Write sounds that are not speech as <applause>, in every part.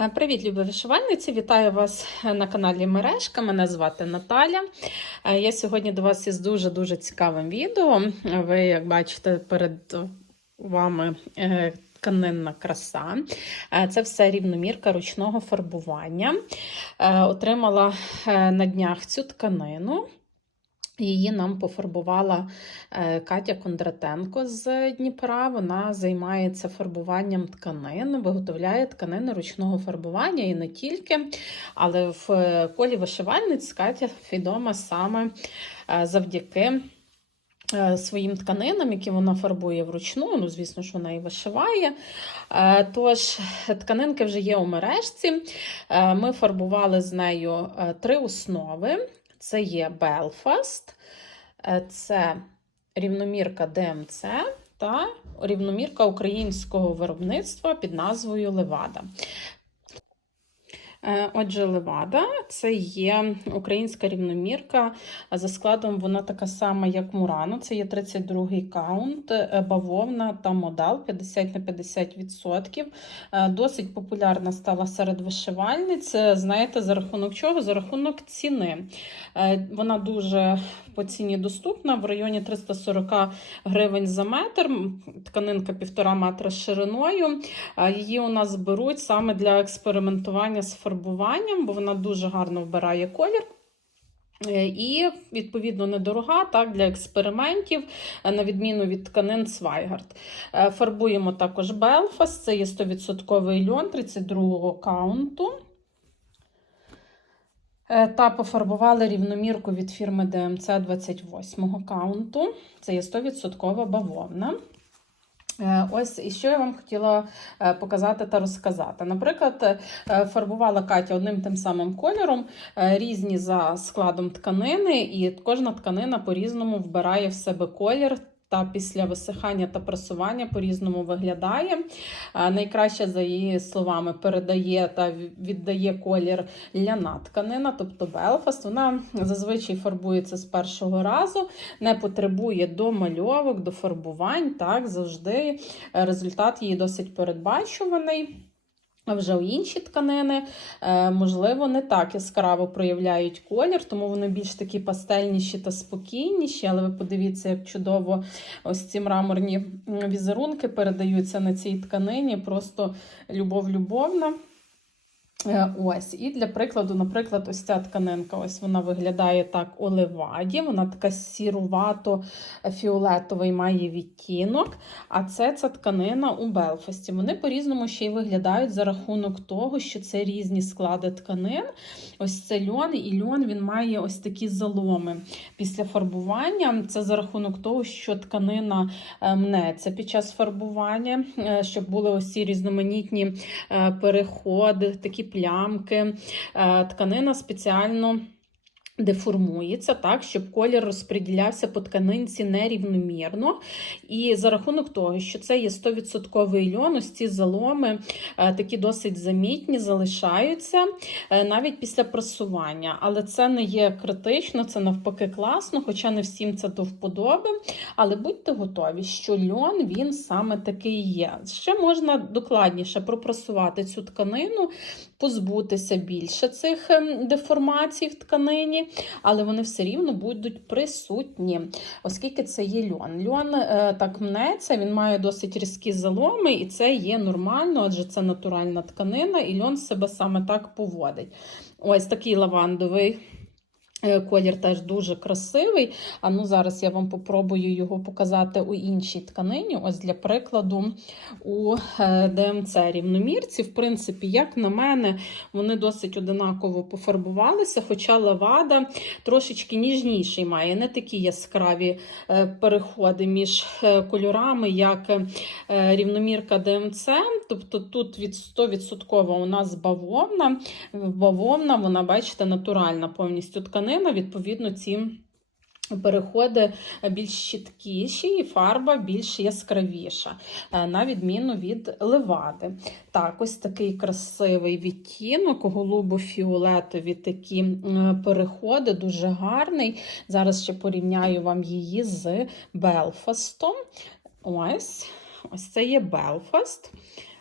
Е, Привіт, любі вишивальниці! Вітаю вас на каналі Мережка. Мене звати Наталя. Е, Я сьогодні до вас із дуже-дуже цікавим відео. Ви, як бачите, перед вами е, тканинна краса. Е, Це все рівномірка ручного фарбування. Е, Отримала е, на днях цю тканину. Її нам пофарбувала е, Катя Кондратенко з Дніпра. Вона займається фарбуванням тканин, виготовляє тканини ручного фарбування і не тільки. Але в е, колі вишивальниць Катя відома саме е, завдяки. Своїм тканинам, які вона фарбує вручну, ну, звісно ж, вона і вишиває. Тож, тканинки вже є у мережці. Ми фарбували з нею три основи. Це є е, це рівномірка ДМЦ та рівномірка українського виробництва під назвою Левада. Е, Отже, Левада це є українська рівномірка. За складом вона така сама, як Мурано. Це є 32-й каунт, е, бавовна та модал 50 на 50%. Е, Досить популярна стала серед вишивальниць. Знаєте, за рахунок чого? За рахунок ціни. Вона дуже по ціні доступна в районі 340 гривень за метр. Тканинка півтора метра шириною. Її у нас беруть саме для експериментування з фарбуванням, бо вона дуже гарно вбирає колір. Е, І, відповідно, недорога так, для експериментів, е, на відміну від тканин Свайгард. Е, Фарбуємо також Белфаст, це є 100% льон 32-го каунту. Е, Та пофарбували рівномірку від фірми DMC 28-го каунту. Це є 100% бавовна. Е, Ось і що я вам хотіла е, показати та розказати. Наприклад, фарбувала Катя одним тим самим кольором, різні за складом тканини, і кожна тканина по-різному вбирає в себе колір. Та після висихання та прасування по-різному виглядає. Найкраще, за її словами, передає та віддає колір ляна тканина, тобто Белфаст. Вона зазвичай фарбується з першого разу, не потребує домальовок, до фарбувань. Так, завжди е, результат її досить передбачуваний. Вже у інші тканини, е, можливо, не так яскраво проявляють колір, тому вони більш такі пастельніші та спокійніші. Але ви подивіться, як чудово ось ці мраморні візерунки передаються на цій тканині. Просто любов-любовна. Е, Ось, і для прикладу, наприклад, ось ця тканинка, ось вона виглядає так у леваді, вона така сірувато-фіолетовий має відтінок. А це ця тканина у Белфасті. Вони по-різному ще й виглядають за рахунок того, що це різні склади тканин. Ось це льон, і льон він має ось такі заломи після фарбування. Це за рахунок того, що тканина е, мнеться під час фарбування, е, щоб були ось ці різноманітні переходи, такі плямки. Е, Тканина спеціально. Деформується так, щоб колір розподілявся по тканинці нерівномірно. І за рахунок того, що це є 100% льон, ось ці заломи е, такі досить замітні, залишаються е, навіть після прасування. Але це не є критично, це навпаки класно, хоча не всім це до вподоби. Але будьте готові, що льон він саме такий є. Ще можна докладніше пропрасувати цю тканину, позбутися більше цих ем, деформацій в тканині але вони все рівно будуть присутні, оскільки це є льон. Льон е, так мнеться, він має досить різкі заломи, і це є нормально, адже це натуральна тканина, і льон себе саме так поводить. Ось такий лавандовий. Е, Колір теж дуже красивий. А ну зараз я вам попробую його показати у іншій тканині. Ось для прикладу, у е, ДМЦ рівномірці. В принципі, як на мене, вони досить одинаково пофарбувалися, хоча лавада трошечки ніжніший має, не такі яскраві е, переходи між кольорами, як рівномірка ДМЦ. Тобто тут від 100% у нас бавовна. Бавовна, вона, бачите, натуральна повністю тканина. Відповідно, ці переходи більш чіткіші, і фарба більш яскравіша, е, на відміну від левади. Так, ось такий красивий відтінок, голубо-фіолетові такі переходи, дуже гарний. Зараз ще порівняю вам її з Белфастом. Ось, ось це є Белфаст.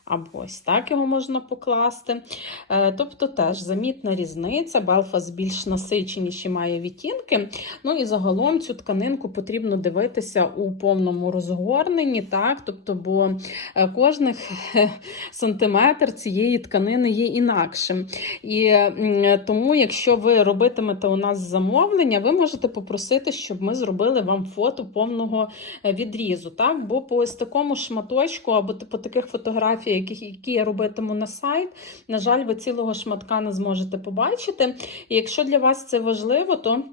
Або ось так його можна покласти. Е, Тобто теж замітна різниця. Белфас більш насиченіші має відтінки. Ну і загалом цю тканинку потрібно дивитися у повному розгорненні. так? Тобто, бо е, кожних е, сантиметр цієї тканини є інакшим. І тому, якщо ви робитимете у нас замовлення, ви можете попросити, щоб ми зробили вам фото повного відрізу. Так? Бо по ось такому шматочку або по таких фотографіях, які, я робитиму на сайт, на жаль, ви цілого шматка не зможете побачити. І якщо для вас це важливо, то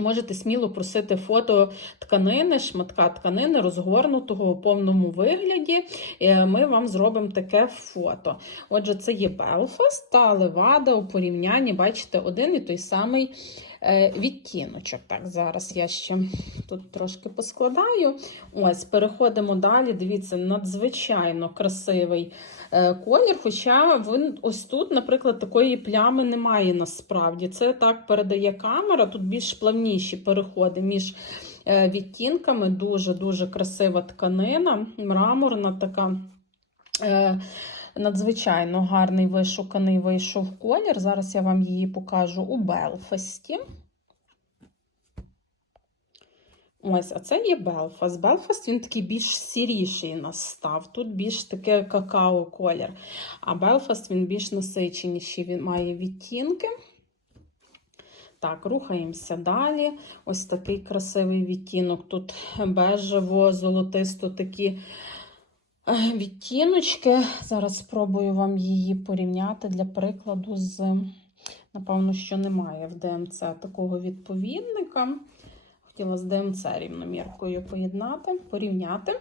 Можете сміло просити фото тканини, шматка тканини, розгорнутого у повному вигляді. Е, Ми вам зробимо таке фото. Отже, це є Belfast та Левада у порівнянні, бачите, один і той самий відтіночок. Так, зараз я ще тут трошки поскладаю. Ось, переходимо далі. Дивіться, надзвичайно красивий е, колір. Хоча він ось тут, наприклад, такої плями немає насправді. Це так передає камера, тут більш плавніші переходи між е, відтінками. Дуже-дуже красива тканина, мраморна така. Надзвичайно гарний вишуканий вийшов колір. Зараз я вам її покажу у Белфасті. Ось, а це є Белфаст. Белфаст він такий більш сіріший у нас став. Тут більш таке какао колір. А Белфаст він більш насиченіший, він має відтінки. Так, рухаємося далі. Ось такий красивий відтінок. Тут бежево-золотисто такі е, відтіночки. Зараз спробую вам її порівняти для прикладу з, напевно, що немає в ДМЦ такого відповідника. Хотіла з ДМЦ рівноміркою поєднати, порівняти.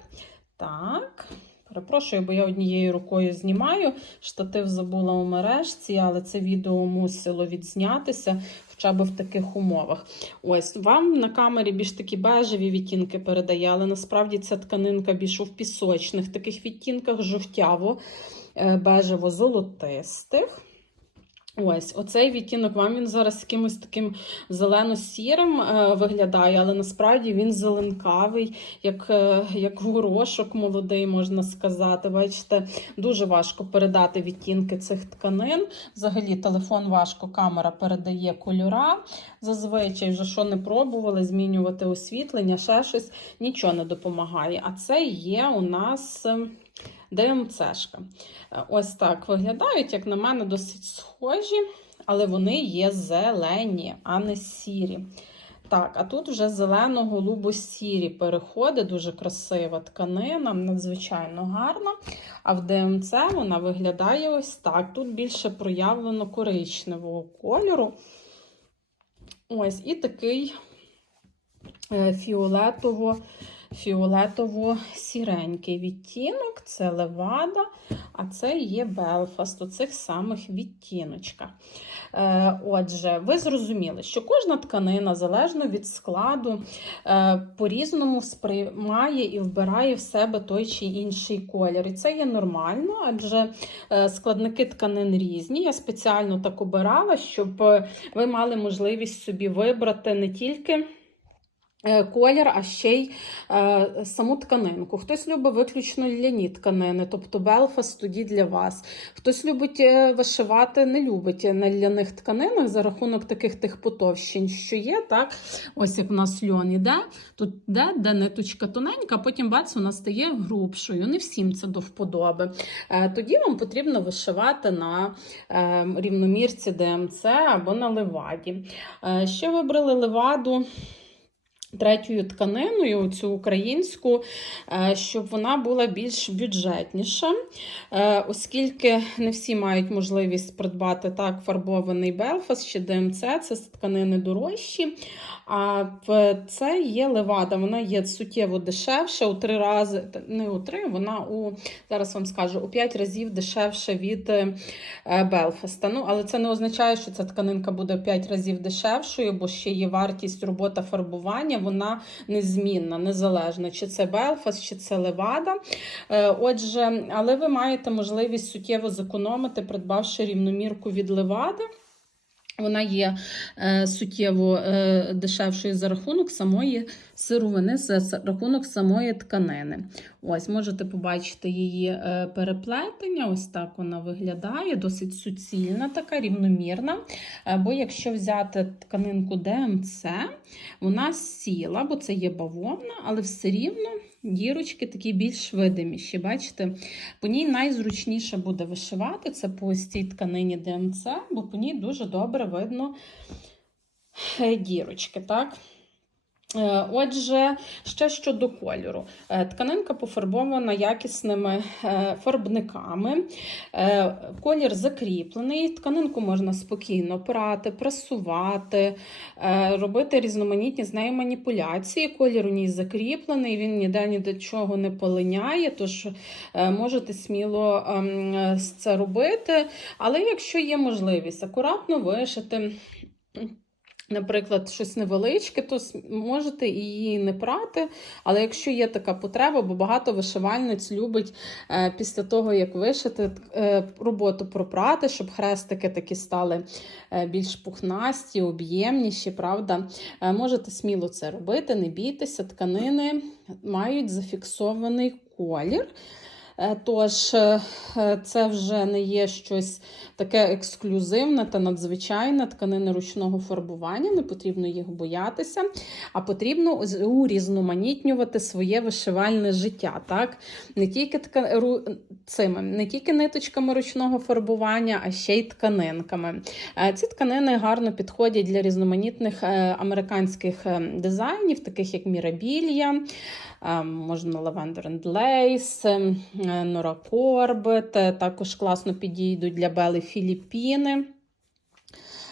Так. Перепрошую, бо я однією рукою знімаю. Штатив забула у мережці, але це відео мусило відзнятися хоча б в таких умовах. Ось вам на камері більш такі бежеві відтінки передає, але насправді ця тканинка більш у пісочних таких відтінках, жовтяво, е, бежево-золотистих. Ось, оцей відтінок вам він зараз якимось таким зелено-сірим е, виглядає, але насправді він зеленкавий, як е, як горошок молодий, можна сказати. Бачите, дуже важко передати відтінки цих тканин. Взагалі, телефон важко, камера передає кольора. Зазвичай, вже що не пробували, змінювати освітлення, ще щось, нічого не допомагає. А це є у нас. ДМЦшка. Ось так виглядають, як на мене, досить схожі, але вони є зелені, а не сірі. Так, а тут вже зелено-голубо-сірі переходи, дуже красива тканина, надзвичайно гарна. А в ДМЦ вона виглядає ось так. Тут більше проявлено коричневого кольору. Ось, і такий е, фіолетово фіолетово-сіренький відтінок, це левада, а це є Белфаст у цих самих відтіночках. Е, Отже, ви зрозуміли, що кожна тканина, залежно від складу, е, по-різному сприймає і вбирає в себе той чи інший колір. І це є нормально, адже е, складники тканин різні. Я спеціально так обирала, щоб ви мали можливість собі вибрати не тільки. Е, Колір, а ще й е, саму тканинку. Хтось любить виключно ляні тканини, тобто Белфаст тоді для вас. Хтось любить е, вишивати, не любить на ляних тканинах за рахунок таких тих потовщень, що є. так? Ось як у нас льон іде, тут де, де ниточка тоненька, потім бац, вона стає грубшою. Не всім це до вподоби. Е, тоді вам потрібно вишивати на е, рівномірці ДМЦ або на леваді. Е, ще вибрали леваду третьою тканиною, цю українську, е, щоб вона була більш бюджетніша, е, оскільки не всі мають можливість придбати так фарбований Белфас чи ДМЦ, це тканини дорожчі. А це є левада, вона є суттєво дешевша у три рази, не у три, вона у зараз вам скажу, у п'ять разів дешевша від е, Белфаста. Ну, але це не означає, що ця тканинка буде в п'ять разів дешевшою, бо ще є вартість робота фарбування, вона незмінна, незалежна, чи це Белфаст, чи це Левада. Е, Отже, але ви маєте можливість суттєво зекономити, придбавши рівномірку від Левади. Вона є е, суттєво е, дешевшою за рахунок самої сировини, за рахунок самої тканини. Ось можете побачити її е, переплетення. Ось так вона виглядає, досить суцільна, така рівномірна. Бо якщо взяти тканинку ДМЦ, вона сіла, бо це є бавовна, але все рівно дірочки такі більш видиміші. Бачите, по ній найзручніше буде вишивати це по цій тканині ДМЦ, бо по ній дуже добре видно е, дірочки. так? Е, Отже, ще щодо кольору. Е, Тканинка пофарбована якісними е, фарбниками. Колір закріплений. Тканинку можна спокійно прати, прасувати, робити різноманітні з нею маніпуляції. Колір у ній закріплений, він ніде ні до чого не полиняє, тож можете сміло ем, це робити. Але якщо є можливість акуратно вишити. Наприклад, щось невеличке, то можете її не прати. Але якщо є така потреба, бо багато вишивальниць любить е, після того, як вишити е, роботу пропрати, щоб хрестики такі стали е, більш пухнасті, об'ємніші, правда? Можете сміло це робити, не бійтеся, тканини мають зафіксований колір. Е, Тож е, е, це вже не є щось таке ексклюзивне та надзвичайне тканини ручного фарбування, не потрібно їх боятися, а потрібно урізноманітнювати своє вишивальне життя. Так? Не, тільки тка... цими, не тільки ниточками ручного фарбування, а ще й тканинками. Ці тканини гарно підходять для різноманітних американських е, дизайнів, таких як Мірабілья. Е, Можна Lavender and Lace, Nora е, також класно підійдуть для Бели Філіппіни.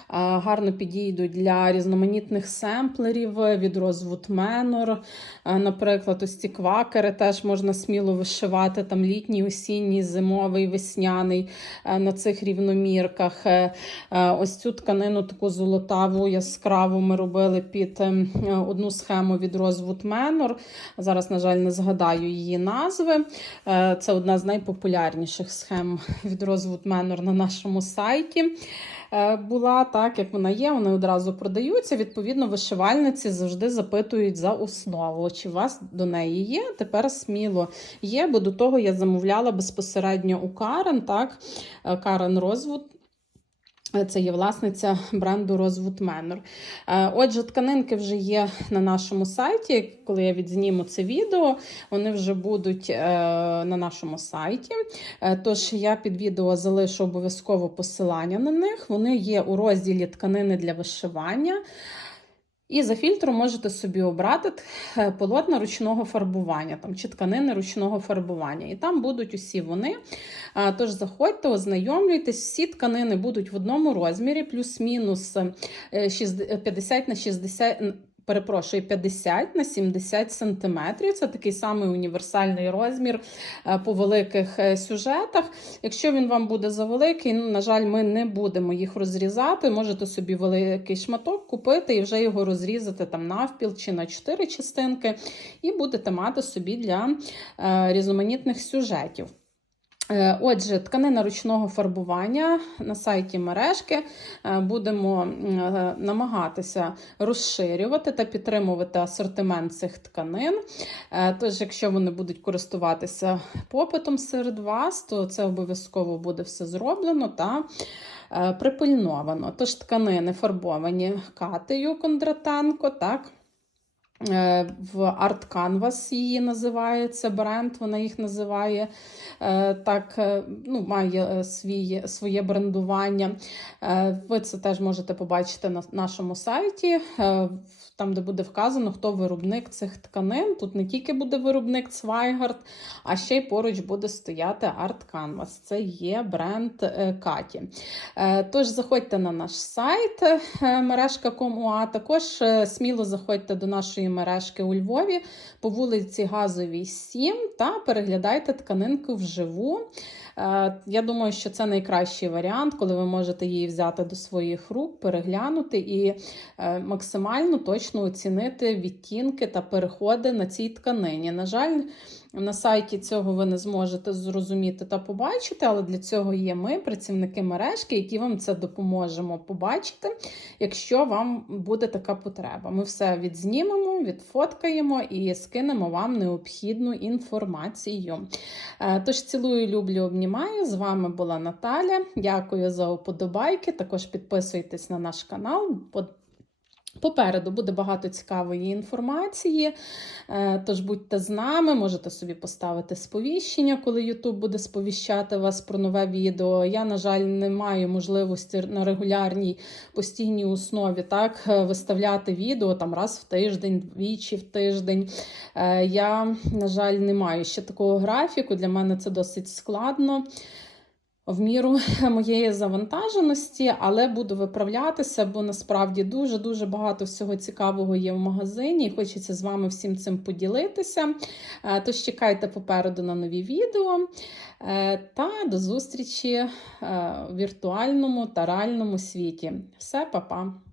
Е, Гарно підійдуть для різноманітних семплерів від Rosewood Manor. Е, Наприклад, ось ці квакери теж можна сміло вишивати там літній, осінній, зимовий, весняний е, на цих рівномірках. Ось цю тканину таку золотаву, яскраву ми робили під ем, одну схему від Rosewood Manor. Зараз, на жаль, не згадаю її назви. Це одна з найпопулярніших схем від Rosewood Manor на нашому сайті. Е, Була так, як вона є, вони одразу продаються. Відповідно, вишивальниці завжди запитують за основу, чи у вас до неї є. Тепер сміло є, бо до того я замовляла безпосередньо у Карен, так, Е, Карен Розвуд. Е, Це є власниця бренду Розвуд. Е, Отже, тканинки вже є на нашому сайті. Коли я відзніму це відео, вони вже будуть е, на нашому сайті. Е, Тож я під відео залишу обов'язково посилання на них. Вони є у розділі тканини для вишивання. І за фільтром можете собі обрати е, полотна ручного фарбування там, чи тканини ручного фарбування. І там будуть усі вони. Тож заходьте, ознайомлюйтесь, всі тканини будуть в одному розмірі, плюс-мінус е, 60 50 на 60. Перепрошую, 50 на 70 сантиметрів. Це такий самий універсальний розмір е, по великих е, сюжетах. Якщо він вам буде завеликий, ну, на жаль, ми не будемо їх розрізати. Можете собі великий шматок купити і вже його розрізати там навпіл чи на 4 частинки, і будете мати собі для е, різноманітних сюжетів. Е, Отже, тканина ручного фарбування на сайті мережки Е, будемо е, намагатися розширювати та підтримувати асортимент цих тканин. Тож, якщо вони будуть користуватися попитом серед вас, то це обов'язково буде все зроблено та припильновано. Тож тканини фарбовані Катею Кондратенко, так. Е, В Art Canvas її називається бренд, вона їх називає е, так, е, ну, має свій, своє брендування. Ви це теж можете побачити на нашому сайті, там, де буде вказано, хто виробник цих тканин. Тут не тільки буде виробник Zweigardt, а ще й поруч буде стояти Art Canvas. Це є бренд е, Каті. Е, Тож заходьте на наш сайт е, мережка.com.ua, також сміло заходьте до нашої мережки у Львові по вулиці Газовій 7 та переглядайте тканинку вживу. Е, Я думаю, що це найкращий варіант, коли ви можете її взяти до своїх рук, переглянути і е, максимально точно оцінити відтінки та переходи на цій тканині. На жаль, На сайті цього ви не зможете зрозуміти та побачити, але для цього є ми, працівники мережки, які вам це допоможемо побачити, якщо вам буде така потреба. Ми все відзнімемо, відфоткаємо і скинемо вам необхідну інформацію. Е, Тож цілую, люблю, обнімаю. З вами була Наталя. Дякую за уподобайки. Також підписуйтесь на наш канал. По- Попереду буде багато цікавої інформації. Е, Тож будьте з нами, можете собі поставити сповіщення, коли YouTube буде сповіщати вас про нове відео. Я, на жаль, не маю можливості на регулярній постійній основі так е, виставляти відео там раз в тиждень, двічі в тиждень. Е, Я, на жаль, не маю ще такого графіку. Для мене це досить складно. В міру <laughs> моєї завантаженості, але буду виправлятися, бо насправді дуже дуже багато всього цікавого є в магазині. і Хочеться з вами всім цим поділитися. Е, Тож чекайте попереду на нові відео. Е, Та до зустрічі е, в віртуальному та реальному світі. Все, па-па!